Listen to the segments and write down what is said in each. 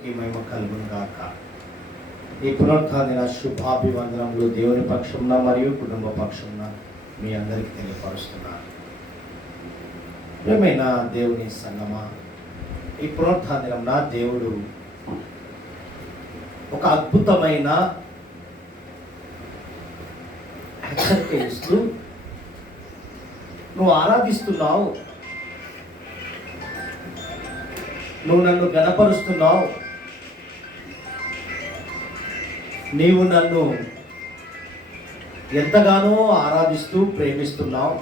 మహిమ కలుగును గాక. ఈ పునరుత్థాన శుభాభివందనములు దేవుని పక్షంన మరియు కుటుంబ పక్షంన మీ అందరికీ తెలియపరుస్తున్నాను. ప్రియమైన దేవుని సంగమా, ఈ పునరుత్థాన దేవుడు ఒక అద్భుతమైన హెచ్చరిక ఇస్తూ, నువ్వు ఆరాధిస్తున్నావు, నువ్వు నన్ను గణపరుస్తున్నావు, నీవు నన్ను ఎంతగానో ఆరాధిస్తూ ప్రేమిస్తున్నావు,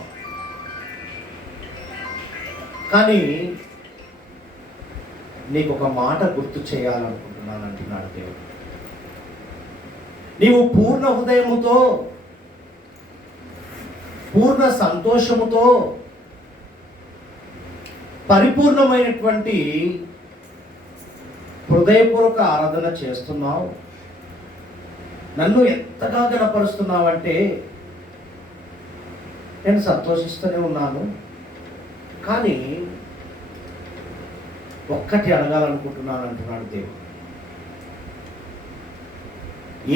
కానీ నీకు ఒక మాట గుర్తు చేయాలనుకుంటున్నాను అంటున్నాడు దేవుడు. నీవు పూర్ణ హృదయముతో, పూర్ణ సంతోషముతో, పరిపూర్ణమైనటువంటి హృదయపూర్వక ఆరాధన చేస్తున్నావు, నన్ను ఎంతగా గణపరుస్తున్నావంటే నేను సంతోషిస్తూనే ఉన్నాను, కానీ ఒక్కటి అడగాలనుకుంటున్నాను అంటున్నాడు దేవుడు.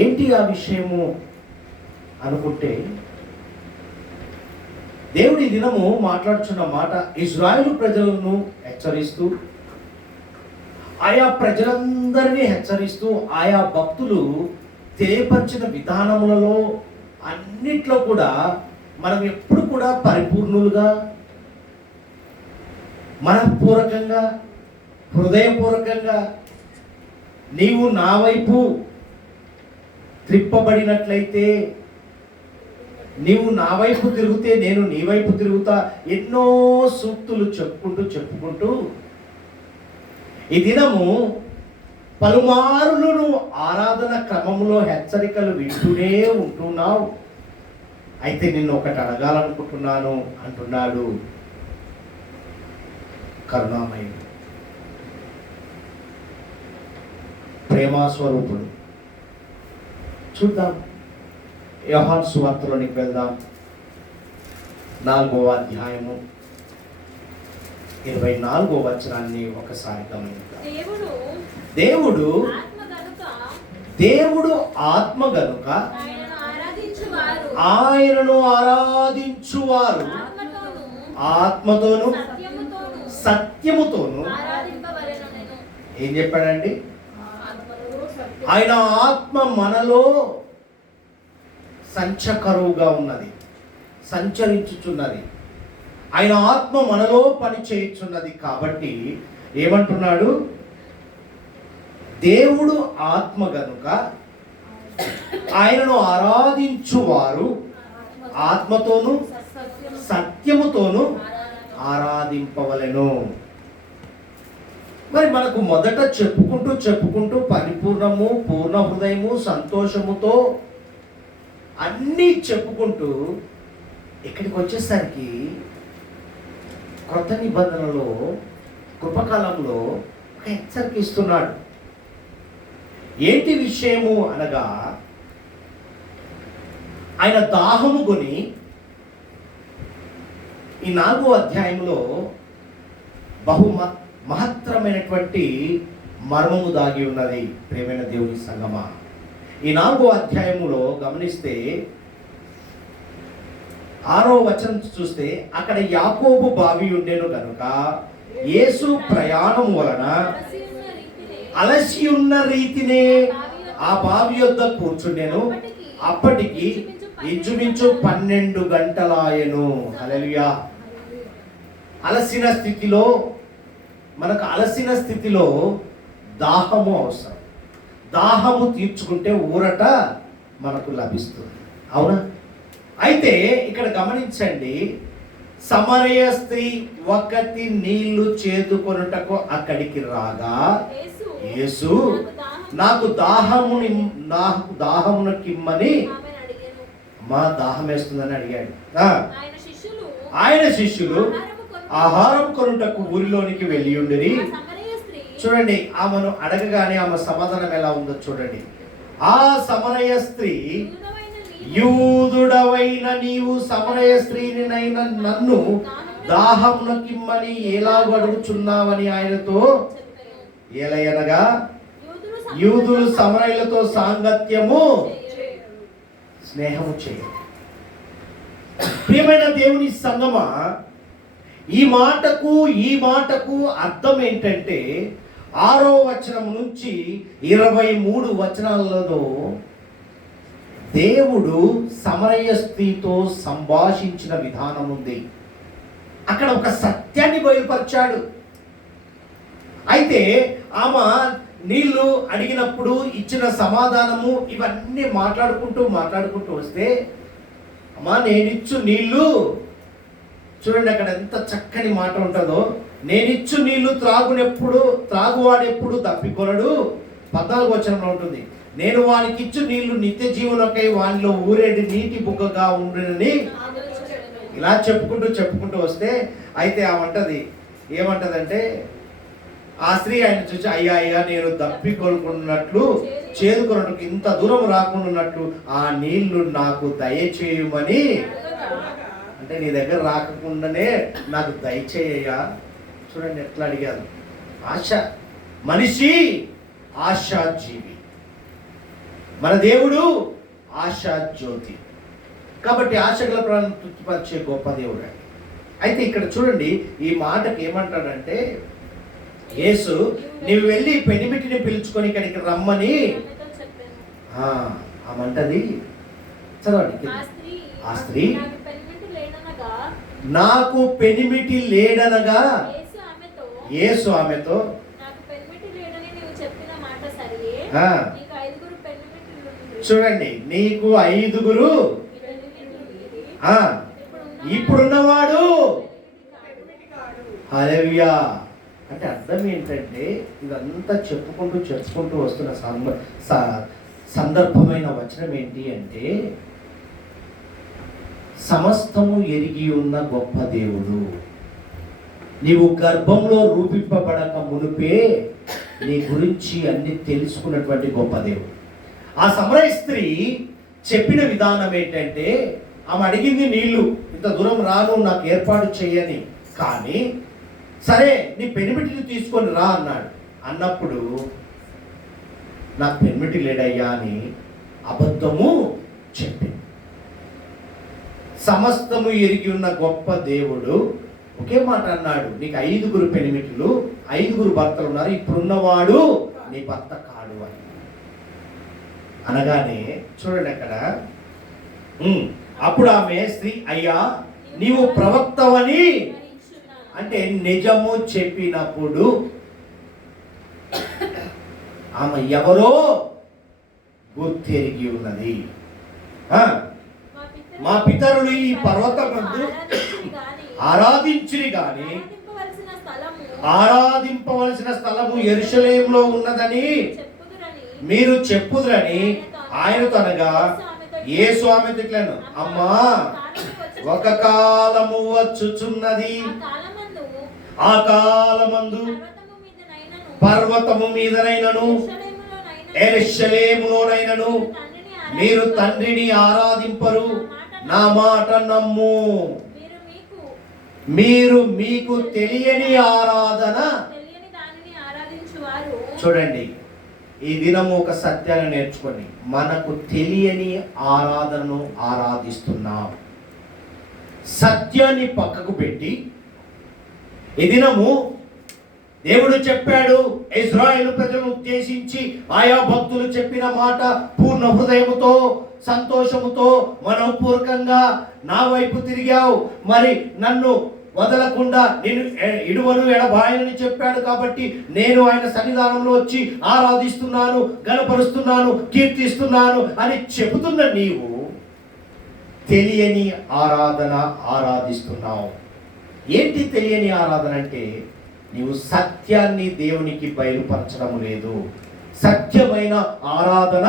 ఏంటి ఆ విషయము అనుకుంటే, దేవుడి దినము మాట్లాడుచున్న మాట ఇజ్రాయేలు ప్రజలను హెచ్చరిస్తూ, ఆయా ప్రజలందరినీ హెచ్చరిస్తూ, ఆయా భక్తులు తెలియపరిచిన విధానములలో అన్నిట్లో కూడా మనం ఎప్పుడు కూడా పరిపూర్ణులుగా, మనఃపూర్వకంగా, హృదయపూర్వకంగా నీవు నా వైపు త్రిప్పబడినట్లయితే, నీవు నా వైపు తిరిగితే నేను నీ వైపు తిరుగుతా, ఎన్నో సూక్తులు చెప్పుకుంటూ ఈ దినము పలుమారులు ఆరాధన క్రమంలో హెచ్చరికలు వింటూనే ఉంటున్నావు. అయితే నిన్ను ఒకటి అడగాలనుకుంటున్నాను అంటున్నాడు కరుణామయుడు, ప్రేమాస్వరూపుడు. చూద్దాం, యోహాను సువార్తలోనికి వెళ్దాం. 4వ అధ్యాయము 24వ వచనాన్ని ఒకసారి గమనిద్దాం. దేవుడు ఆత్మ గనుక ఆయనను ఆరాధించువారు ఆత్మతోను సత్యముతోను. ఏం చెప్పాడండి? ఆయన ఆత్మ మనలో సంచకరువుగా ఉన్నది, సంచరించుచున్నది. ఆయన ఆత్మ మనలో పని చేయుచున్నది. కాబట్టి ఏమంటున్నాడు? దేవుడు ఆత్మ గనుక ఆయనను ఆరాధించువారు ఆత్మతోను సత్యముతోను ఆరాధింపవలెను. మరి మనకు మొదట చెప్పుకుంటూ పరిపూర్ణము, పూర్ణ హృదయము, సంతోషముతో అన్నీ చెప్పుకుంటూ ఇక్కడికి వచ్చేసరికి కొత్త నిబంధనలో, కృపకాలంలో ఒక హెచ్చరిక ఇస్తున్నాడు. ఏంటి విషయము అనగా, ఆయన దాహము కొని ఈ 4వ అధ్యాయంలో మహత్తరమైనటువంటి మర్మము దాగి ఉన్నది. ప్రియమైన దేవుని సంగమా, ఈ 4వ అధ్యాయములో గమనిస్తే 6వ వచనం చూస్తే, అక్కడ యాకోబు బావి ఉండేను కనుక యేసు ప్రయాణం వలన అలసి ఉన్న రీతినే ఆ బావి యొద్ద కూర్చుండెను. అప్పటికి ఇంచుమించు 12 గంటలాయెను. హల్లెలూయా. అలసిన స్థితిలో, మనకు అలసిన స్థితిలో దాహము అవసరం. దాహము తీర్చుకుంటే ఊరట మనకు లభిస్తుంది. అవునా? అయితే ఇక్కడ గమనించండి, సమరయ స్త్రీ ఒకటి నీళ్లు చేదుకొనుటకు అక్కడికి రాగా యేసు నాకు దాహమునకిమ్మని, మా దాహం వేస్తుందని అడిగాడు. ఆయన శిష్యులు ఆహారం కొనుటకు ఊరిలోనికి వెళ్ళి ఉండిరి. చూడండి, ఆమెను అడగగానే ఆమె సమాధానం ఎలా ఉందో చూడండి. ఆ సమరయ స్త్రీ, యూదుడవైన నీవు సమరయ స్త్రీనినైన నన్ను దాహమునకిమ్మని ఎలాగూ అడుగుచున్నావని ఆయనతో ఏలయనగా యూదులు సమరయులతో సాంగత్యము స్నేహము చేయరు. ప్రియమైన దేవుని సంగమా, ఈ మాటకు అర్థం ఏంటంటే 6వ వచనం నుంచి 23 వచనాలలో దేవుడు సమరయ స్త్రీతో సంభాషించిన విధానం ఉంది. అక్కడ ఒక సత్యాన్ని బయలుపరిచాడు. అయితే ఆమె నీళ్లు అడిగినప్పుడు ఇచ్చిన సమాధానము ఇవన్నీ మాట్లాడుకుంటూ వస్తే, అమ్మా నేనిచ్చు నీళ్లు, చూడండి అక్కడ ఎంత చక్కని మాట ఉంటుందో, నేనిచ్చు నీళ్లు త్రాగువాడెప్పుడు తప్పికొనడు. 14వ వచనంలో ఉంటుంది, నేను వానికి ఇచ్చు నీళ్లు నిత్య జీవనకై వానిలో ఊరేడి నీటి బుగ్గగా ఉండునని. ఇలా చెప్పుకుంటూ వస్తే, అయితే ఏమంటదంటే ఆ స్త్రీ ఆయన చూసి, అయ్యా నేను దప్పికొనుకున్నట్లు చేదుకొనట్టు ఇంత దూరం రాకుండాన్నట్లు ఆ నీళ్లు నాకు దయచేయమని, అంటే నీ దగ్గర రాకుండానే నాకు దయచేయ్యా. చూడండి ఎట్లా అడిగారు. మనిషి ఆశాజీవి, మన దేవుడు ఆశా జ్యోతి. కాబట్టి ఆశగల ప్రాణం తృప్తిపరిచే గొప్ప దేవుడు. అయితే ఇక్కడ చూడండి ఈ మాటకి ఏమంటాడంటే, యేసు నీవు వెళ్ళి పెనిమిటిని పిలుచుకొని ఇక్కడికి రమ్మని ఆమంటది. చదవండి. ఆ స్త్రీ నాకు పెనిమిటి లేడనగా యేసు ఆమెతో, చూడండి నీకు 5 ఇప్పుడున్నవాడు హల్లెలూయా. అంటే అర్థం ఏంటంటే ఇదంతా చెప్పుకుంటూ వస్తున్న సందర్భమైన వచనం ఏంటి అంటే, సమస్తము ఎరిగి ఉన్న గొప్ప దేవుడు, నీవు గర్భంలో రూపింపబడక మునుపే నీ గురించి అన్ని తెలుసుకున్నటువంటి గొప్ప దేవుడు. ఆ సమరయ స్త్రీ చెప్పిన విధానం ఏంటంటే, ఆమె అడిగింది నీళ్లు, ఇంత దూరం రాను నాకు ఏర్పాటు చేయని, కానీ సరే నీ పెనిమిటిని తీసుకొని రా అన్నాడు. అన్నప్పుడు నాకు పెనిమిటి లేడయ్యా అని అబద్ధము చెప్పింది. సమస్తము ఎరిగి ఉన్న గొప్ప దేవుడు ఒకే మాట అన్నాడు, నీకు 5 పెనిమిటిలు 5 భర్తలు ఉన్నారు, ఇప్పుడున్నవాడు నీ భర్త కాడు అని అనగానే, చూడండి అక్కడ అప్పుడు ఆమె స్త్రీ, అయ్యా నీవు ప్రవక్తవని, అంటే నిజము చెప్పినప్పుడు ఆమె ఎవరో గుర్తెరిగి ఉన్నది. మా పితరులు ఈ పర్వతమందు ఆరాధించిరి గాని ఆరాధింపవలసిన స్థలము యెరూషలేములో ఉన్నదని మీరు చెప్పుదురని ఆయనతో అనగా, యేసు ఆమెతో ఇట్లను, అమ్మా ఒక కాలము వచ్చుచున్నది, ఆ కాలమందు పర్వతము మీదనైనను యెరూషలేములోనైనను మీరు తండ్రిని ఆరాధింపరు, నా మాట నమ్ము. మీరు మీకు తెలియని ఆరాధన. చూడండి ఈ దినము ఒక సత్యాన్ని నేర్చుకొని, మనకు తెలియని ఆరాధనను ఆరాధిస్తున్నాం. సత్యాన్ని పక్కకు పెట్టి ఈ దినము దేవుడు చెప్పాడు, ఇశ్రాయేలు ప్రజలను ఉద్దేశించి ఆయా భక్తులు చెప్పిన మాట పూర్ణ హృదయముతో సంతోషముతో మనఃపూర్వకంగా నా వైపు తిరిగావు, మరి నన్ను వదలకుండా నేను ఇడువను ఎడబాయనని చెప్పాడు, కాబట్టి నేను ఆయన సన్నిధానంలో వచ్చి ఆరాధిస్తున్నాను, గణపరుస్తున్నాను, కీర్తిస్తున్నాను అని చెబుతున్న నీవు తెలియని ఆరాధన ఆరాధిస్తున్నావు. ఏంటి తెలియని ఆరాధన అంటే, నీవు సత్యాన్ని దేవునికి బయలుపరచడం లేదు, సత్యమైన ఆరాధన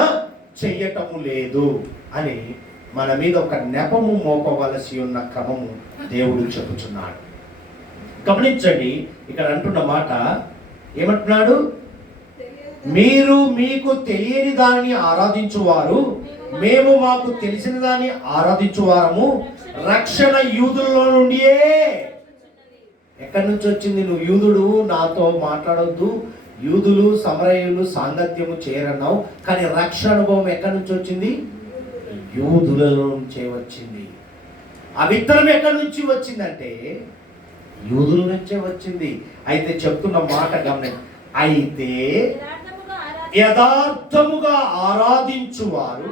చెయ్యటము లేదు అని మన మీద ఒక నెపము మోపవలసి ఉన్న క్రమము దేవుడు చెబుతున్నాడు. గమనించండి, ఇక్కడ అంటున్న మాట ఏమంటున్నాడు, మీరు మీకు తెలియని దానిని ఆరాధించువారు, మేము మాకు తెలిసిన దాన్ని ఆరాధించువారము, రక్షణ యూదులలో నుండియే. ఎక్కడి నుంచి వచ్చింది? నువ్వు యూదుడు నాతో మాట్లాడొద్దు, యూదులు సమరయులు సాంగత్యము చేయరన్నావు, కానీ రక్షణ అనుభవం ఎక్కడి నుంచి వచ్చింది? యూదులలో నుంచే వచ్చింది. ఆ విత్తనం ఎక్కడి నుంచి వచ్చిందంటే యూదుల నుంచే వచ్చింది. అయితే చెప్తున్న మాట గమనించండి. అయితే యథార్థముగా ఆరాధించువారు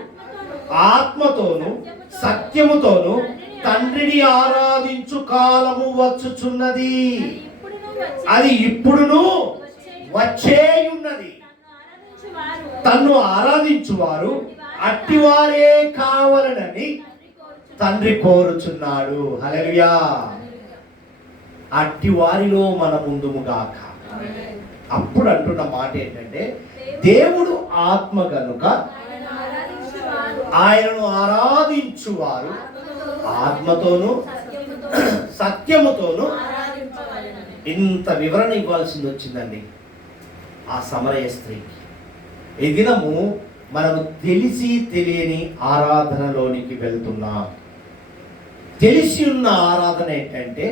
ఆత్మతోను సత్యముతోను తండ్రిని ఆరాధించు కాలము వచ్చుచున్నది, అది ఇప్పుడును వచ్చేయున్నది. తన్ను ఆరాధించువారు అట్టివారే కావాలనని తండ్రి కోరుచున్నాడు. హల్లెలూయా. అట్టి వారిలో మన ముందుముగాక. అప్పుడు అంటున్న మాట ఏంటంటే, దేవుడు ఆత్మ గనుక ఆయనను ఆరాధించువారు ఆత్మతోను సత్యముతోను. ఇంత వివరణ ఇవ్వాల్సింది వచ్చిందండి ఆ సమరయ స్త్రీకి. ఈ దినము మనము తెలిసి తెలియని ఆరాధనలోనికి వెళ్తున్నాం. తెలిసి ఉన్న ఆరాధన ఏంటంటే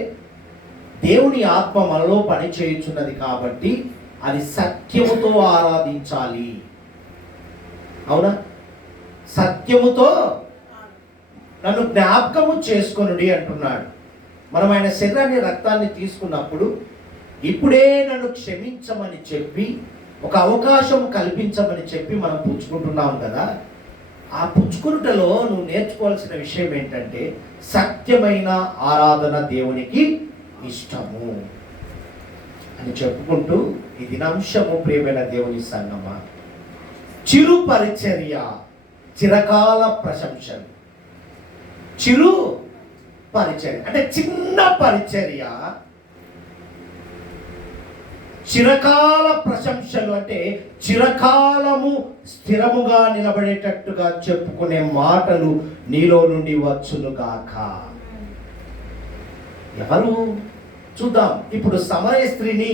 దేవుని ఆత్మ మనలో పని చేయుచున్నది కాబట్టి అది సత్యముతో ఆరాధించాలి. అవునా? సత్యముతో నన్ను జ్ఞాపకము చేసుకొనుడి అంటున్నాడు. మనం ఆయన శరీరాన్ని రక్తాన్ని తీసుకున్నప్పుడు ఇప్పుడే నన్ను క్షమించమని చెప్పి ఒక అవకాశం కల్పించమని చెప్పి మనం పుచ్చుకుంటున్నాం కదా. ఆ పుచ్చుకునుటలో నువ్వు నేర్చుకోవాల్సిన విషయం ఏంటంటే సత్యమైన ఆరాధన దేవునికి ఇష్టము అని చెప్పుకుంటూ ఈ దినాంశము ప్రియమైన దేవుని సంగమా, చిరు పరిచర్య చిరకాల ప్రశంసలు. చిరు పరిచర్య అంటే చిన్న పరిచర్య, చిరకాల ప్రశంసలు అంటే చిరకాలము స్థిరముగా నిలబడేటట్టుగా చెప్పుకునే మాటలు నీలో నుండి వచ్చునుగాక. ఎవరు చూద్దాం. ఇప్పుడు సమరయ స్త్రీని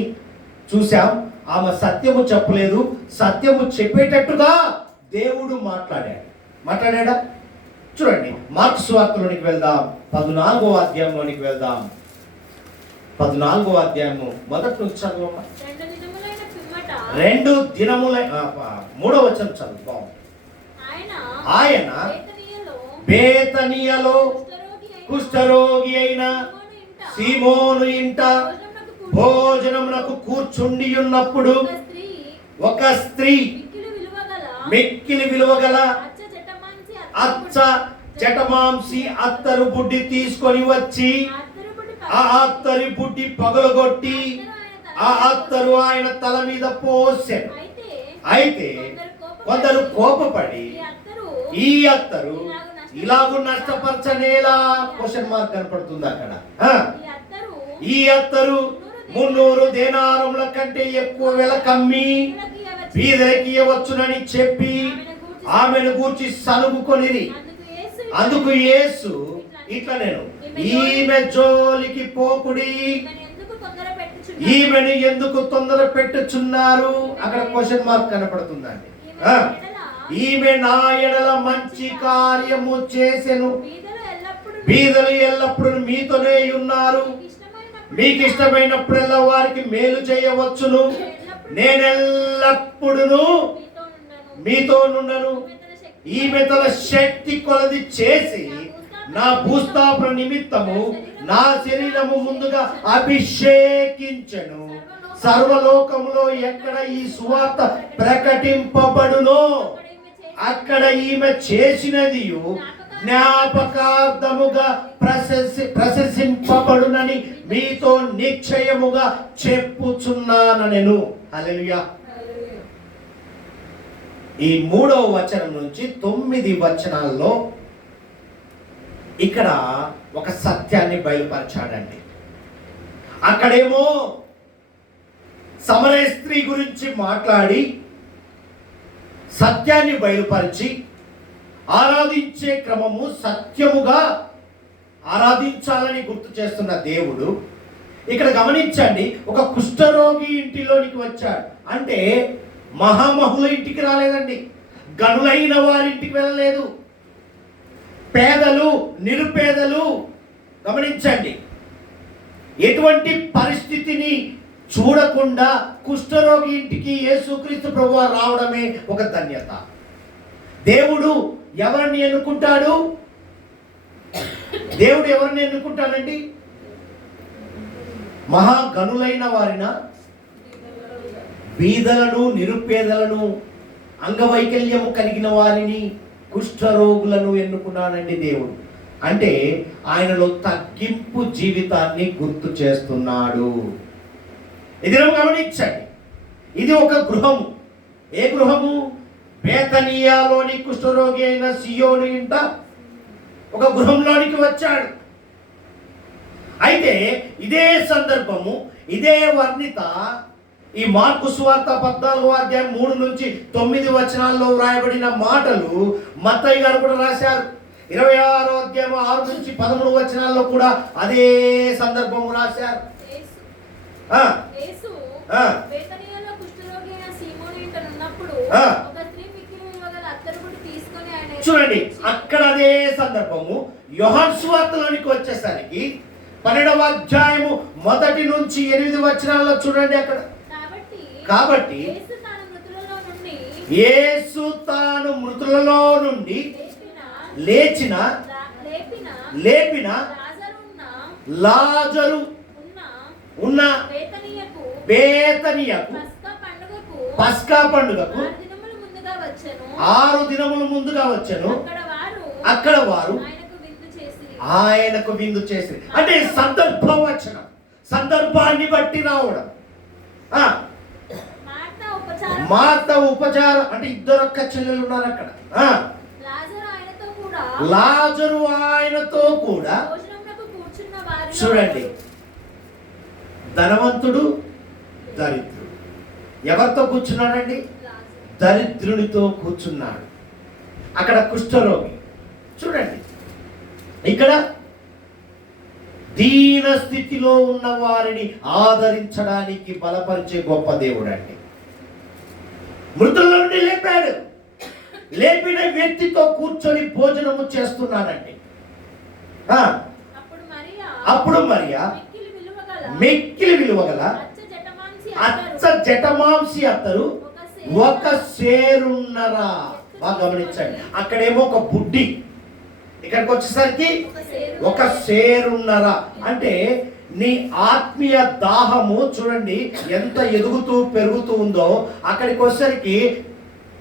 చూసాం. ఆమె సత్యము చెప్పలేదు, సత్యము చెప్పేటట్టుగా దేవుడు మాట్లాడాడా? చూడండి, మార్క్స్ సువార్తలోనికి వెళ్దాం. 14వ అధ్యాయంలోనికి వెళ్దాం. 14వ అధ్యాయము మొదటి నుంచి చదవమ్మా. 2 దినములైన 3వ వచనం చదువు. ఆయన బేతనియలో కుష్ఠరోగి అయిన సీమోను ఇంట భోజనమునకు కూర్చుండి ఉన్నప్పుడు ఒక స్త్రీ మిక్కిలి విలువగల అచ్చ జటమాంసి అత్తరు బుడ్డి తీసుకొని వచ్చి ఆ అత్తరి బుడ్డి పగలగొట్టి ఆ అత్తరు ఆయన తల మీద పోసాడు. అయితే కొందరు కోపపడి ఈ అత్తరు ఇలాగూ నష్టపరచనేలా క్వశ్చన్ మార్క్ కనపడుతుంది అక్కడ. ఈ అత్తరు 300 దేనారముల కంటే ఎక్కువ వెల కమ్మి బీదలకి ఇవ్వచ్చునని చెప్పి ఆమెను గూర్చి సనుగుకొనిరి. అందుకు యేసు ఇట్లా నేను ఈమె జోలికి పోకుడి, ఈమెను ఎందుకు తొందర పెట్టుచున్నారు. అక్కడ క్వశ్చన్ మార్క్ కనపడుతుందండి. ఈమె నా ఎడల మంచి కార్యము చేసెను, బీదలు ఎల్లప్పుడు మీతోనే ఉన్నారు, మీకు ఇష్టమైనప్పుడల్లా వారికి మేలు చేయవచ్చును, నేనెల్లప్పుడూ మీతో నుండను. ఈమె తన శక్తి కొలది చేసి నా భూస్థాపన నిమిత్తము నా శరీరము ముందుగా అభిషేకించెను. సర్వలోకములో ఎక్కడ ఈ సువార్త ప్రకటింపబడునో అక్కడ ఈమె చేసినది జ్ఞాపకార్థముగా ప్రశంసింపబడునని మీతో నిశ్చయముగా చెప్పుచున్నాను నేను. హల్లెలూయా. ఈ 3వ వచనం నుంచి 9 వచనాల్లో ఇక్కడ ఒక సత్యాన్ని బయలుపరచాడండి. అక్కడేమో సమరయ స్త్రీ గురించి మాట్లాడి సత్యాన్ని బయలుపరిచి ఆరాధించే క్రమము సత్యముగా ఆరాధించాలని గుర్తు చేస్తున్న దేవుడు ఇక్కడ గమనించండి, ఒక కుష్ఠరోగి ఇంటిలోనికి వచ్చాడు. అంటే మహామహుల ఇంటికి రాలేదండి, గనులైన వారింటికి వెళ్ళలేదు, పేదలు నిరుపేదలు. గమనించండి, ఎటువంటి పరిస్థితిని చూడకుండా కుష్ఠరోగి ఇంటికి యేసుక్రీస్తు ప్రభువారు రావడమే ఒక ధన్యత. దేవుడు ఎవరిని ఎన్నుకుంటాడు? దేవుడు ఎవరిని ఎన్నుకుంటాడండి? మహాగణులైన వారిన, బీదలను, నిరుపేదలను, అంగవైకల్యము కలిగిన వారిని, కుష్ఠరోగులను ఎన్నుకున్నాడండి దేవుడు. అంటే ఆయనలో తగ్గింపు జీవితాన్ని గుర్తు చేస్తున్నాడు. ఇది గమనించండి, ఇది ఒక గృహము. ఏ గృహము? బేతనియాలోని కుష్ఠరోగి అయిన సియోను ఇంట ఒక గృహంలోనికి వచ్చాడు. అయితే ఇదే సందర్భము, ఇదే వర్ణిత ఈ మార్కు సువార్త 14వ అధ్యాయం 3 నుంచి 9 వచనాల్లో వ్రాయబడిన మాటలు మత్తయి గారు కూడా రాశారు. 26వ అధ్యాయం 6 నుంచి 13 వచనాల్లో కూడా అదే సందర్భము రాశారు. చూడండి, అక్కడ అదే సందర్భము. యోహాను సువార్తలోనికి వచ్చేసరికి 12వ అధ్యాయము 1 నుంచి 8 వచనాల్లో చూడండి. అక్కడ కాబట్టి యేసు తాను మృతులలో నుండి లేపిన లాజరు ఉన్న బేతనియకు పస్కా పండుగకు 6 దినముల ముందుగా వచ్చెను. అక్కడ వారు ఆయనకు విందు చేసి, అంటే సందర్భవచనం, సందర్భాన్ని బట్టి రావడం. మార్త ఉపచారం, అంటే ఇద్దరు అక్క చెల్లెలు ఉన్నారు అక్కడ. లాజరు ఆయనతో కూడా. చూడండి, ధనవంతుడు, దరిద్రుడు ఎవరితో కూర్చున్నాడండి? దరిద్రునితో కూర్చున్నాడు. అక్కడ కుష్ఠరోగి. చూడండి, ఇక్కడ దీన స్థితిలో ఉన్న వారిని ఆదరించడానికి బలపరిచే గొప్ప దేవుడు అండి. మృతుల నుండి లేపాడు. లేపిన వ్యక్తితో కూర్చొని భోజనము చేస్తున్నాడండి. అప్పుడు మరియా మిక్కిలి విలువగల అచ్చ జటమాంసి అత్తరు ఒక సేరున్నరా. బాగా గమనించండి, అక్కడేమో ఒక బుడ్డి, ఇక్కడికి వచ్చేసరికి ఒక సేరున్నరా. అంటే నీ ఆత్మీయ దాహము చూడండి ఎంత ఎదుగుతూ పెరుగుతూ ఉందో. అక్కడికి వచ్చేసరికి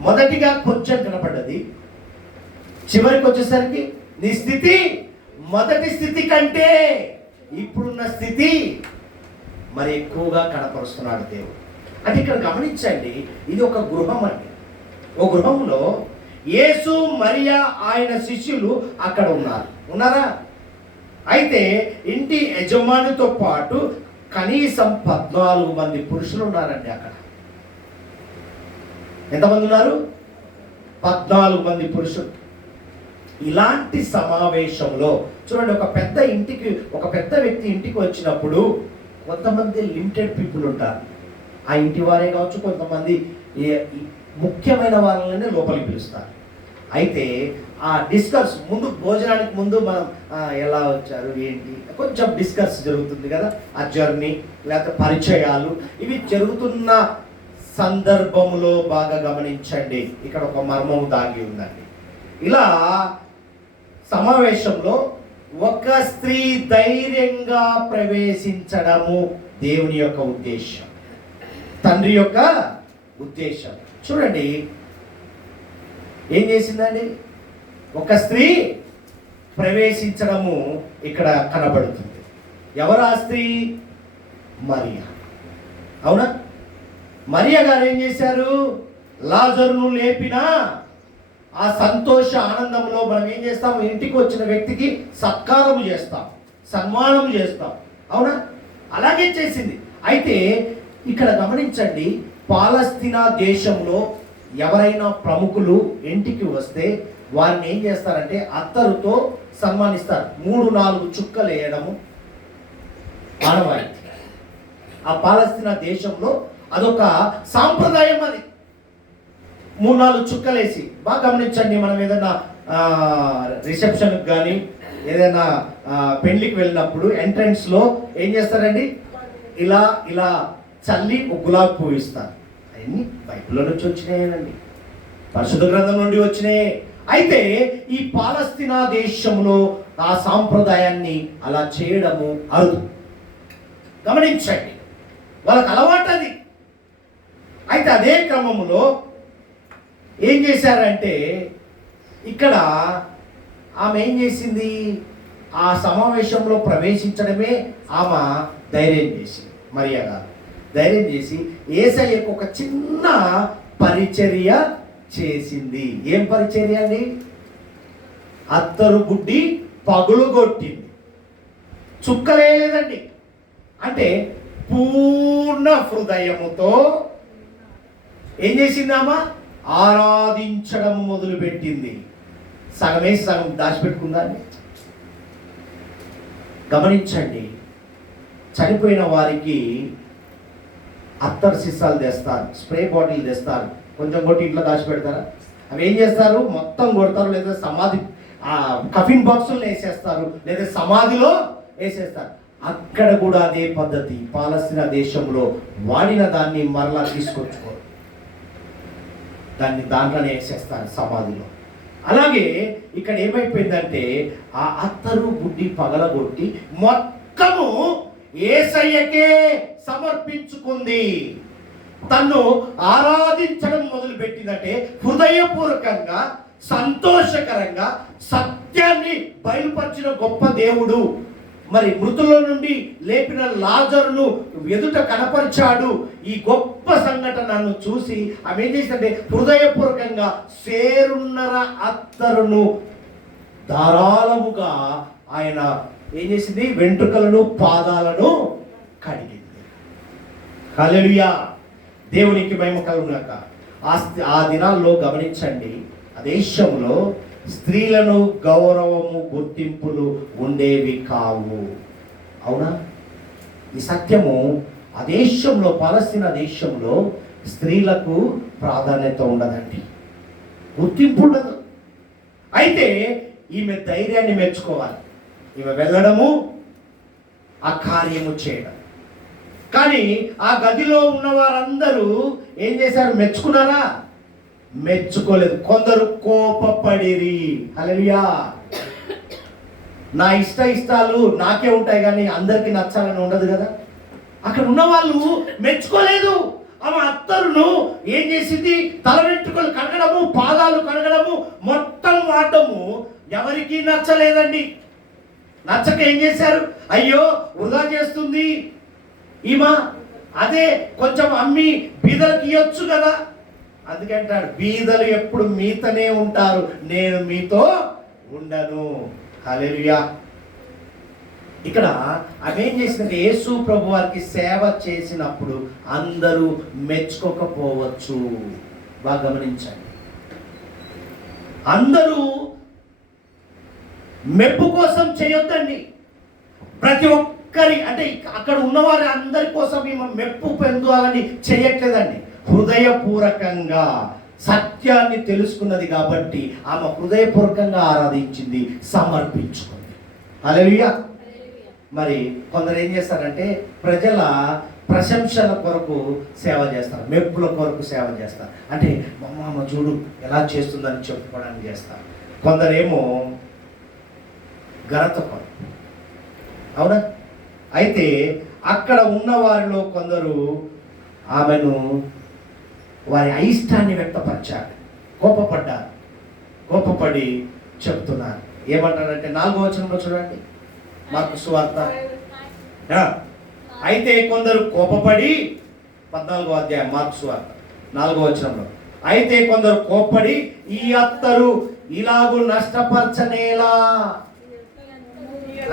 మొదటిగా కొంచెం కనపడ్డది, చివరికి వచ్చేసరికి నీ స్థితి మొదటి స్థితి కంటే ఇప్పుడున్న స్థితి మరి ఎక్కువగా కనపరుస్తున్నాడు దేవుడు. అంటే ఇక్కడ గమనించండి, ఇది ఒక గృహం అండి. ఓ గృహంలో యేసు, మరియా, ఆయన శిష్యులు అక్కడ ఉన్నారా? అయితే ఇంటి యజమానితో పాటు కనీసం 14 మంది పురుషులు ఉన్నారండి అక్కడ. ఎంతమంది ఉన్నారు? 14 మంది పురుషులు. ఇలాంటి సమావేశంలో చూడండి, ఒక పెద్ద వ్యక్తి ఇంటికి వచ్చినప్పుడు కొంతమంది లిమిటెడ్ పీపుల్ ఉంటారు. ఆ ఇంటి వారే కావచ్చు, కొంతమంది ముఖ్యమైన వాళ్ళనే లోపలికి పిలుస్తారు. అయితే ఆ డిస్కస్ ముందు, భోజనానికి ముందు మనం ఎలా వచ్చారు ఏంటి కొంచెం డిస్కస్ జరుగుతుంది కదా. ఆ జర్నీ లేకపోతే పరిచయాలు ఇవి జరుగుతున్న సందర్భంలో బాగా గమనించండి, ఇక్కడ ఒక మర్మము దాగి ఉందండి. ఇలా సమావేశంలో ఒక స్త్రీ ధైర్యంగా ప్రవేశించడము దేవుని యొక్క ఉద్దేశం, తండ్రి యొక్క ఉద్దేశం. చూడండి ఏం చేసిందండి? ఒక స్త్రీ ప్రవేశించడము ఇక్కడ కనబడుతుంది. ఎవరు ఆ స్త్రీ? మరియా. అవునా? మరియా గారు ఏం చేశారు? లాజరును లేపిన ఆ సంతోష ఆనందంలో మనం ఏం చేస్తాం? ఇంటికి వచ్చిన వ్యక్తికి సత్కారం చేస్తాం, సన్మానం చేస్తాం. అవునా? అలాగే చేసింది. అయితే ఇక్కడ గమనించండి, పాలస్తీనా దేశంలో ఎవరైనా ప్రముఖులు ఇంటికి వస్తే వారిని ఏం చేస్తారంటే అత్తరుతో సన్మానిస్తారు. 3-4 చుక్కలు వేయడము ఆనవాయితీ. ఆ పాలస్తీనా దేశంలో అదొక సాంప్రదాయం. అది 3-4 చుక్కలు వేసి, బాగా గమనించండి, మనం ఏదైనా రిసెప్షన్కి కానీ ఏదైనా పెళ్లికి వెళ్ళినప్పుడు ఎంట్రన్స్లో ఏం చేస్తారండి? ఇలా చల్లి ఒక గులాబీ పువ్వు ఇస్తారు. అవన్నీ బైబిల్లో నుంచి వచ్చినాయేనండి, పరిశుద్ధ గ్రంథం నుండి వచ్చినాయి. అయితే ఈ పాలస్తీనా దేశంలో ఆ సాంప్రదాయాన్ని అలా చేయడము అరుదు. గమనించండి, వాళ్ళకి అలవాటు అది. అయితే అదే క్రమంలో ఏం చేశారంటే, ఇక్కడ ఆమె ఏం చేసింది, ఆ సమావేశంలో ప్రవేశించడమే ఆమె ధైర్యం చేసింది. మరియా గారు ధైర్యం చేసి యేసయ్యకు ఒక చిన్న పరిచర్య చేసింది. ఏం పరిచర్య అండి? అత్తరు బుడ్డి పగులు కొట్టింది, చుక్కలేదండి. అంటే పూర్ణ హృదయముతో ఏం చేసింది ఆమె? ఆరాధించడం మొదలుపెట్టింది. సగమేసి సగం దాచిపెట్టుకుందా? గమనించండి, చనిపోయిన వారికి అత్తర్ సీసాలు తెస్తారు, స్ప్రే బాటిల్ తెస్తారు, కొంచెం కొట్టి ఇంట్లో దాచిపెడతారా? అవి ఏం చేస్తారు? మొత్తం కొడతారు, లేదా సమాధి కఫిన్ బాక్సుల్లో వేసేస్తారు, లేదా సమాధిలో వేసేస్తారు. అక్కడ కూడా అదే పద్ధతి. పాలస్తీనా దేశంలో వాడిన దాన్ని మరలా తీసుకొచ్చుకోరు, దాన్ని దాంట్లోనే వేసేస్తారు సమాధిలో. అలాగే ఇక్కడ ఏమైపోయిందంటే, ఆ అత్తరు బుడ్డి పగలగొట్టి మొత్తము యేసయ్యకే సమర్పించుకుంది. తన్ను ఆరాధించడం మొదలుపెట్టిందంటే హృదయపూర్వకంగా, సంతోషకరంగా సత్యాన్ని బయలుపరిచిన గొప్ప దేవుడు. మరి మృతుల నుండి లేపిన లాజరును ఎదుట కనపరిచాడు. ఈ గొప్ప సంఘటనను చూసి ఆమె ఏం చేసిందంటే, హృదయపూర్వకంగా సేరున్నర అత్తరును ధారాళముగా ఆయన ఏం చేసింది? వెంట్రుకలను పాదాలను కడిగింది. హల్లెలూయా, దేవునికి మహిమ కలుగుగాక. ఆ దినాల్లో గమనించండి, ఆ దేశంలో స్త్రీలను గౌరవము గుర్తింపులు ఉండేవి కావు. అవునా? ఈ సత్యము ఆ దేశంలో, పాలస్తీనా దేశంలో స్త్రీలకు ప్రాధాన్యత ఉండదండి, గుర్తింపు ఉండదు. అయితే ఈమె ధైర్యాన్ని మెచ్చుకోవాలి. ఈమె వెళ్ళడము, ఆ కార్యము చేయడం. కానీ ఆ గదిలో ఉన్న వారందరూ ఏం చేశారు? మెచ్చుకున్నారా? మెచ్చుకోలేదు. కొందరు కోపపడిరి. హల్లెలూయా. నా ఇష్టాలు నాకే ఉంటాయి కానీ అందరికీ నచ్చాలని ఉండదు కదా. అక్కడ ఉన్న వాళ్ళు మెచ్చుకోలేదు. ఆమె అత్తరును ఏం చేసింది? తల వెంట్రుకలు కడగడము, పాదాలు కడగడము, మొత్తం వాడము ఎవరికీ నచ్చలేదండి. నచ్చక ఏం చేశారు? అయ్యో వృధా చేస్తుంది ఈమె, అదే కొంచెం అమ్మి బీదలకు ఇవ్వచ్చు కదా. అందుకే అంటాడు, బీదలు ఎప్పుడు మీతోనే ఉంటారు, నేను మీతో ఉండను. హల్లెలూయా. ఇక్కడ ఆమె ఏం చేసిందంటే, యేసు ప్రభు వారికి సేవ చేసినప్పుడు అందరూ మెచ్చుకోకపోవచ్చు. బాగా గమనించండి, అందరూ మెప్పు కోసం చేయొద్దండి. ప్రతి ఒక్కరి, అంటే అక్కడ ఉన్నవారి అందరి కోసం మేము మెప్పు పొందాలని చేయట్లేదండి. హృదయపూర్వకంగా సత్యాన్ని తెలుసుకున్నది కాబట్టి ఆమె హృదయపూర్వకంగా ఆరాధించింది, సమర్పించుకుంది. హల్లెలూయా. మరి కొందరు ఏం చేస్తారంటే, ప్రజల ప్రశంసల కొరకు సేవ చేస్తారు, మెప్పుల కొరకు సేవ చేస్తారు. అంటే అమ్మ చూడు ఎలా చేస్తుందని చెప్పుకోవడానికి చేస్తారు. కొందరేమో ఘనత కొరకు. అవునా? అయితే అక్కడ ఉన్న వారిలో కొందరు ఆమెను వారి అయిష్టాన్ని వ్యక్తపరిచారు, కోపపడ్డారు. కోపపడి చెప్తున్నారు. ఏమంటారంటే 4వ వచనంలో చూడండి, మార్కు సువార్త. అయితే కొందరు కోపపడి, 14వ అధ్యాయం మార్కు సువార్త 4వ వచనంలో, అయితే కొందరు కోపపడి ఈ అత్తరు ఇలాగూ నష్టపరచనేలా.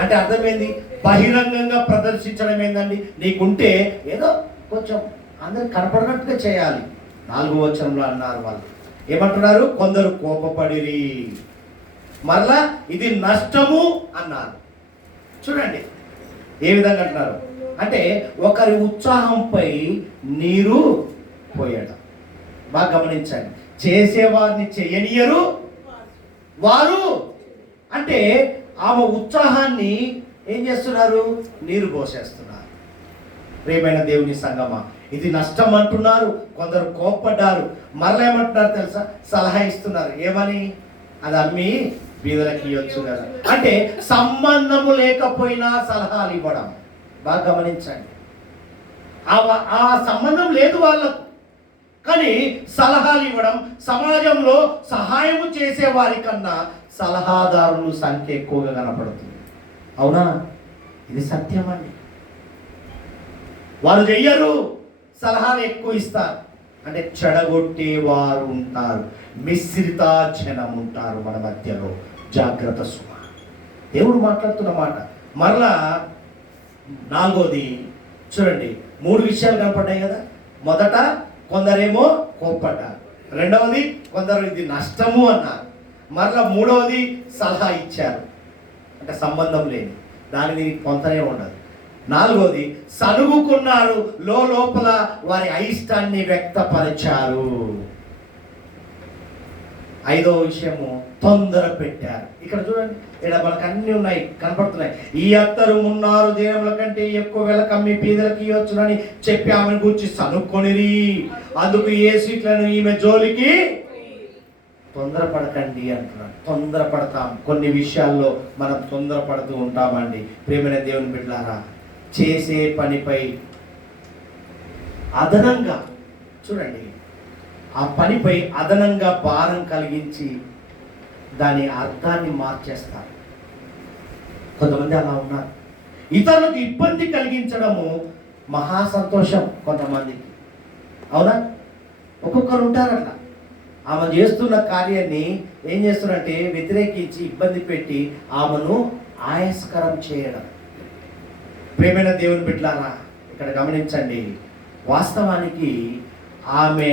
అంటే అర్థమైంది, బహిరంగంగా ప్రదర్శించడం ఏందండి? నీకుంటే ఏదో కొంచెం అందరు కనపడినట్టుగా చేయాలి. 4వ వచనంలో అన్నారు వాళ్ళు. ఏమంటున్నారు? కొందరు కోపపడిరి, మరలా ఇది నష్టము అన్నారు. చూడండి ఏ విధంగా అంటున్నారు అంటే, ఒకరి ఉత్సాహంపై నీరు పోయడం. బాగా గమనించండి, చేసేవారిని చేయనియరు వారు. అంటే ఆమె ఉత్సాహాన్ని ఏం చేస్తున్నారు? నీరు పోసేస్తున్నారు. ప్రియమైన దేవుని సంగమా, ఇది నష్టం అంటున్నారు, కొందరు కోప్పడ్డారు, మరలా ఏమంటున్నారు తెలుసా, సలహా ఇస్తున్నారు. ఏమని? అది అమ్మి బీదలకు ఇవ్వచ్చు కదా. అంటే సంబంధము లేకపోయినా సలహాలు ఇవ్వడం. బాగా గమనించండి, ఆ సంబంధం లేదు వాళ్ళకు, కానీ సలహాలు ఇవ్వడం. సమాజంలో సహాయము చేసే వారి కన్నా సలహాదారుల సంఖ్య ఎక్కువగా కనపడుతుంది. అవునా? ఇది సత్యం అండి. వారు చెయ్యరు, సలహాలు ఎక్కువ ఇస్తారు. అంటే చెడగొట్టేవారు ఉంటారు, మిశ్రిత జనం ఉంటారు మన మధ్యలో. జాగ్రత్త సుమ. దేవుడు మాట్లాడుతున్న మాట. మరలా 4వది చూడండి, 3 విషయాలు కనపడ్డాయి కదా. మొదట కొందరేమో కోప్పడ్డారు, 2వది కొందరు ఇది నష్టము అన్నారు, మరలా 3వది సలహా ఇచ్చారు. అంటే సంబంధం లేని దాని దీనికి కొంతనే ఉండదు. 4వది సనుగుకున్నారు, లోపల వారి అయిష్టాన్ని వ్యక్తపరిచారు. 5వ విషయము తొందర పెట్టారు. ఇక్కడ చూడండి, ఇక్కడ మనకు అన్ని ఉన్నాయి, కనపడుతున్నాయి. ఈ అత్తరు 3 దినముల కంటే ఎక్కువ వెల కమ్మి బీదలకు ఇవ్వచ్చునని చెప్పి ఆమెను కూర్చి సనుక్కొనిరి. అందుకు యేసు ఇట్లను ఈమె జోలికి తొందరపడకండి అంటున్నాడు. తొందరపడతాం, కొన్ని విషయాల్లో మనం తొందరపడుతూ ఉంటామండి. ప్రియమైన దేవుని బిడ్డలారా, చేసే పనిపై అదనంగా చూడండి, ఆ పనిపై అదనంగా భారం కలిగించి దాని అర్థాన్ని మార్చేస్తారు. కొంతమంది అలా ఉన్నారు. ఇతరులకు ఇబ్బంది కలిగించడము మహా సంతోషం కొంతమందికి. అవునా? ఒక్కొక్కరు ఉంటారట. ఆమె చేస్తున్న కార్యాన్ని ఏం చేస్తున్నారంటే వ్యతిరేకించి ఇబ్బంది పెట్టి ఆమెను ఆయాస్కరం చేయడం. ప్రియమైన దేవుని బిడ్డలారా, ఇక్కడ గమనించండి, వాస్తవానికి ఆమె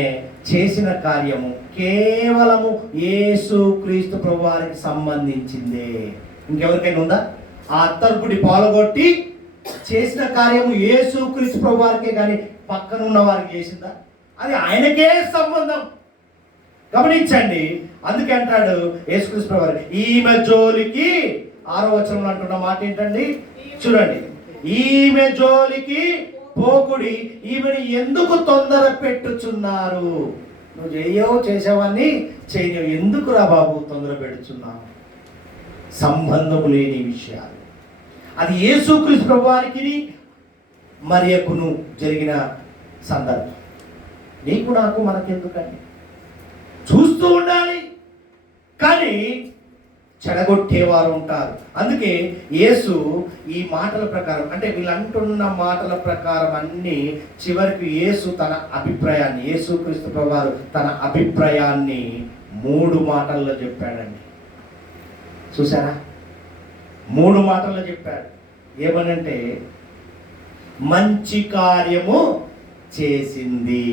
చేసిన కార్యము కేవలము యేసుక్రీస్తు ప్రభువారికి సంబంధించిందే. ఇంకెవరికైనా ఉందా? ఆ అత్తర్పుడి పాల్గొట్టి చేసిన కార్యము యేసుక్రీస్తు ప్రభువారికే కానీ పక్కన ఉన్న వారికి చేసిందా? అది ఆయనకే సంబంధం. గమనించండి, అందుకే అంటాడు యేసుక్రీస్తు ప్రభువారు, ఈమె జోలికి 6వ వచనంలో అంటున్న మాట ఏంటండి? చూడండి, ఈమె జోలికి పోకుడి, ఈమెను ఎందుకు తొందర పెట్టుచున్నారు? నువ్వు చేసేవాన్ని చేయవు, ఎందుకు రా బాబు తొందర పెడుచున్నావు? సంబంధము లేని విషయాలు. అది యేసుక్రీస్తు ప్రభువారికి మరియకును జరిగిన సందర్భం. నీకు నాకు మనకెందుకండి? చూస్తూ ఉండాలి, కానీ చెడగొట్టేవారు ఉంటారు. అందుకే యేసు ఈ మాటల ప్రకారం, అంటే వీళ్ళంటున్న మాటల ప్రకారం అన్ని చివరికి యేసు తన అభిప్రాయాన్ని, యేసుక్రీస్తు ప్రభువారు తన అభిప్రాయాన్ని 3 మాటల్లో చెప్పాడండి. చూసారా? 3 మాటల్లో చెప్పాడు. ఏమనంటే, మంచి కార్యము చేసింది.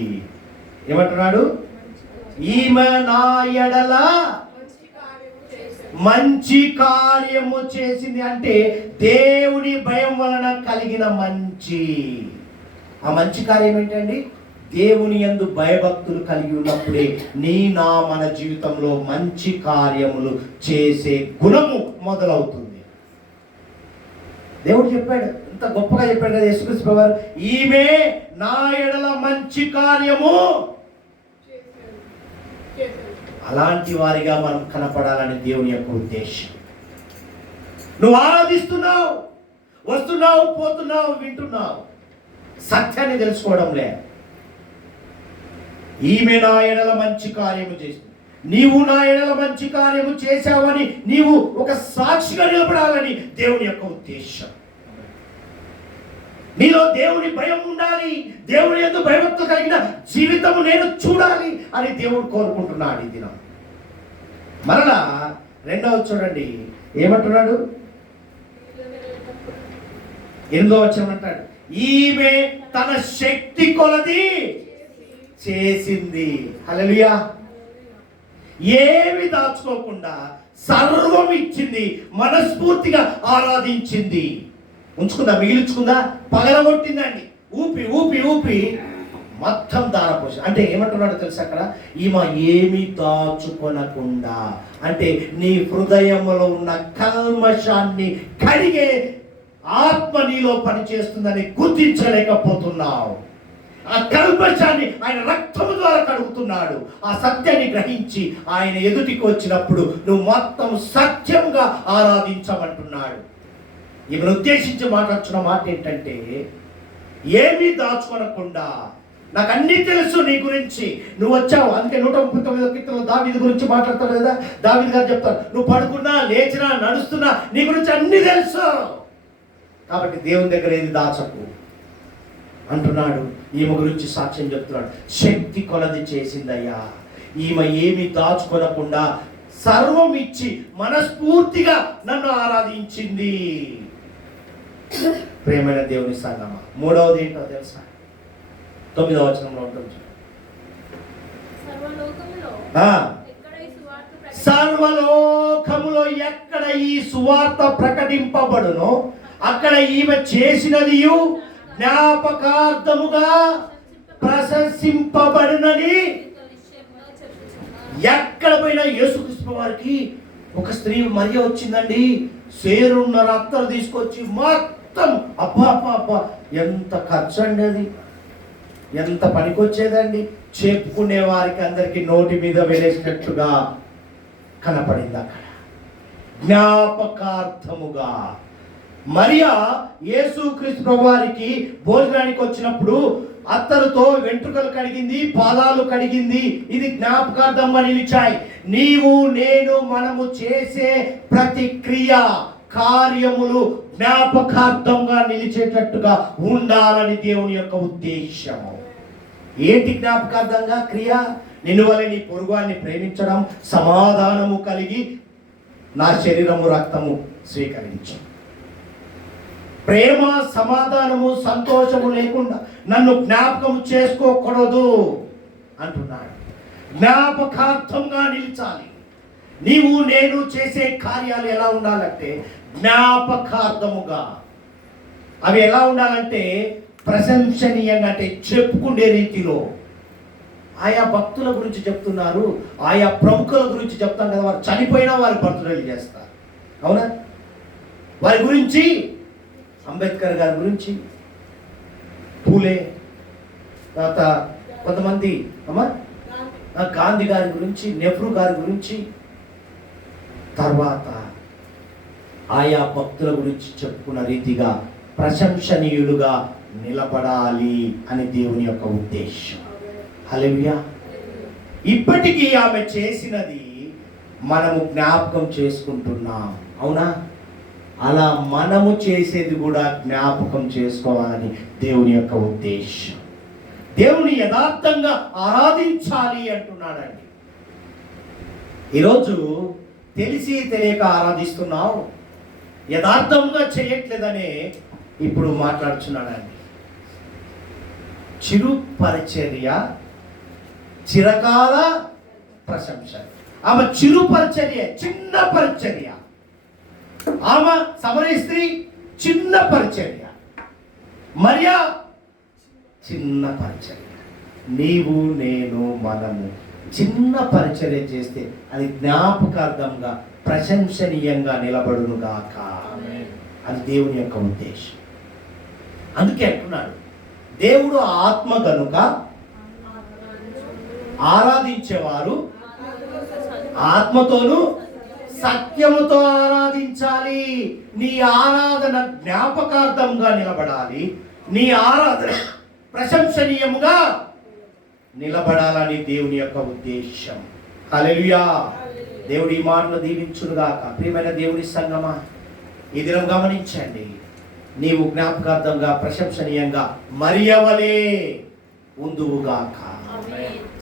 ఏమంటున్నాడు? ఈమె నా ఎడల మంచి కార్యము చేసింది. అంటే దేవుని భయం వలన కలిగిన మంచి. ఆ మంచి కార్యం ఏంటండి? దేవుని యందు భయభక్తులు కలిగి ఉన్నప్పుడే మన జీవితంలో మంచి కార్యములు చేసే గుణము మొదలవుతుంది. దేవుడు చెప్పాడు, ఇంత గొప్పగా చెప్పాడు కదా యేసుక్రీస్తు ప్రభువారు, ఈమె నా ఎడల మంచి కార్యము. అలాంటి వారిగా మనం కనపడాలని దేవుని యొక్క ఉద్దేశం. నువ్వు ఆరాధిస్తున్నావు, వస్తున్నావు, పోతున్నావు, వింటున్నావు, సత్యాన్ని తెలుసుకోవడంలే. ఈమె నా ఎడల మంచి కార్యము చేసింది, నీవు నా ఎడల మంచి కార్యము చేశావని నీవు ఒక సాక్షిగా నిలబడాలని దేవుని యొక్క ఉద్దేశం. నీలో దేవుని భయం ఉండాలి, దేవుని యందు భయభక్తులు కలిగిన జీవితము నేను చూడాలి అని దేవుడు కోరుకుంటున్నాడు ఈ దినం. మరలా 2వ చూడండి, ఏమంటున్నాడు? 8వ వచనం అంటాడు, ఈమె తన శక్తి కొలది చేసింది. హల్లెలూయా. ఏమి దాచుకోకుండా సర్వం ఇచ్చింది, మనస్ఫూర్తిగా ఆరాధించింది. ఉంచుకుందా? మిగిలించుకుందా? పగలగొట్టిందండి. ఊపి ఊపి ఊపి మొత్తం దారపోసి. అంటే ఏమంటున్నాడు తెలుసు అక్కడ? ఈమె ఏమి దాచుకొనకుండా, అంటే నీ హృదయంలో ఉన్న కల్మషాన్ని కడిగే ఆత్మ నీలో పనిచేస్తుందని గుర్తించలేకపోతున్నావు. ఆ కల్మషాన్ని ఆయన రక్తము ద్వారా కడుగుతున్నాడు. ఆ సత్యాన్ని గ్రహించి ఆయన ఎదుటికి వచ్చినప్పుడు నువ్వు మొత్తం సత్యంగా ఆరాధించమంటున్నాడు. ఈమెను ఉద్దేశించి మాట్లాడుతున్న మాట ఏంటంటే, ఏమీ దాచుకోనకుండా, నాకు అన్నీ తెలుసు నీ గురించి, నువ్వు వచ్చావు. అందుకే 139 కీర్తనలో దావీదు గురించి మాట్లాడతాడు కదా. దావీదు గారు చెప్తారు, నువ్వు పడుకున్నా లేచినా నడుస్తున్నా నీ గురించి అన్నీ తెలుసు, కాబట్టి దేవుని దగ్గర ఏది దాచకు అంటున్నాడు. ఈమె గురించి సాక్ష్యం చెప్తున్నాడు. శక్తి కొలది చేసిందయ్యా, ఈమె ఏమి దాచుకోనకుండా సర్వం ఇచ్చి మనస్ఫూర్తిగా నన్ను ఆరాధించింది. ప్రేమైన దేవుని సంగమా, మూడవది ఏంటో తెలుసా? 9వ వచనంలో ఉంటుంది. సర్వలోకములో ఎక్కడ ఈ సువార్త ప్రకటింపబడునో అక్కడ ఈమె చేసినది జ్ఞాపకార్థముగా ప్రశంసింపబడినని. ఎక్కడ పోయినా యేసుక్రీస్తు వారికి ఒక స్త్రీ మరియ వచ్చిందండి, సేరున్నర అత్తరు తీసుకొచ్చి మొత్తం అబ్బా ఎంత ఖర్చు అండి, అది ఎంత పనికొచ్చేదండి. చెప్పుకునే వారికి అందరికి నోటి మీద వేలేసినట్టుగా కనపడింది. అక్కడ జ్ఞాపకార్థముగా మరియా యేసుక్రీస్తు వారికి భోజనానికి వచ్చినప్పుడు అత్తరుతో వెంట్రుకలు కడిగింది, పాదాలు కడిగింది. ఇది జ్ఞాపకార్థంగా నిలిచాయి. నీవు నేను మనము చేసే ప్రతి క్రియ కార్యములు జ్ఞాపకార్థంగా నిలిచేటట్టుగా ఉండాలని దేవుని యొక్క ఉద్దేశము. ఏంటి జ్ఞాపకార్థంగా క్రియ? నిన్ను వలె నీ పొరుగువాన్ని ప్రేమించడం, సమాధానము కలిగి నా శరీరము రక్తము స్వీకరించు. ప్రేమ, సమాధానము, సంతోషము లేకుండా నన్ను జ్ఞాపకం చేసుకోకూడదు అంటున్నాడు. జ్ఞాపకార్థంగా నిలిచాలి. నీవు నేను చేసే కార్యాలు ఎలా ఉండాలంటే జ్ఞాపకార్థముగా. అవి ఎలా ఉండాలంటే ప్రశంసనీయంగా, అంటే చెప్పుకునే రీతిలో. ఆయా భక్తుల గురించి చెప్తున్నారు, ఆయా ప్రముఖుల గురించి చెప్తాం కదా. వారు చనిపోయినా వారి బర్త్డేలు చేస్తారు, అవునా? వారి గురించి, అంబేద్కర్ గారి గురించి, పూలే, తర్వాత కొంతమంది గాంధీ గారి గురించి, నెహ్రూ గారి గురించి, తర్వాత ఆయా భక్తుల గురించి చెప్పుకున్న రీతిగా ప్రశంసనీయులుగా నిలబడాలి అని దేవుని యొక్క ఉద్దేశం. హల్లెలూయా. ఇప్పటికీ ఆమె చేసినది మనము జ్ఞాపకం చేసుకుంటున్నాం, అవునా? అలా మనము చేసేది కూడా జ్ఞాపకం చేసుకోవాలని దేవుని యొక్క ఉద్దేశం. దేవుని యథార్థంగా ఆరాధించాలి అంటున్నాడండి. ఈరోజు తెలిసి తెలియక ఆరాధిస్తున్నావు, యథార్థంగా చేయట్లేదనే ఇప్పుడు మాట్లాడుతున్నాడండి. చిరు పరిచర్య, చిరకాల ప్రశంస. ఆమె చిరు పరిచర్య, చిన్న పరిచర్య. ఆమె సమరయ స్త్రీ చిన్న పరిచర్య, మరియా చిన్న పరిచర్య. నీవు నేను మనము చిన్న పరిచర్య చేస్తే అది జ్ఞాపకార్థంగా ప్రశంసనీయంగా నిలబడునుగాక. అది దేవుని యొక్క ఉద్దేశం. అందుకే అంటున్నాడు, దేవుడు ఆత్మ గనుక ఆరాధించేవారు ఆత్మతోను సత్యముతో ఆరాధించాలి. నీ ఆరాధన జ్ఞాపకార్థంగా నిలబడాలి, నీ ఆరాధన ప్రశంసనీయముగా నిలబడాలని దేవుని యొక్క ఉద్దేశం. హల్లెలూయా. దేవుడి మాటలు దీవించునుగాక. ప్రియమైన దేవుని సంగమా, ఈ దినం గమనించండి, నీవు జ్ఞాపకార్థంగా ప్రశంసనీయంగా మరియ వలె ఉందువుగాక.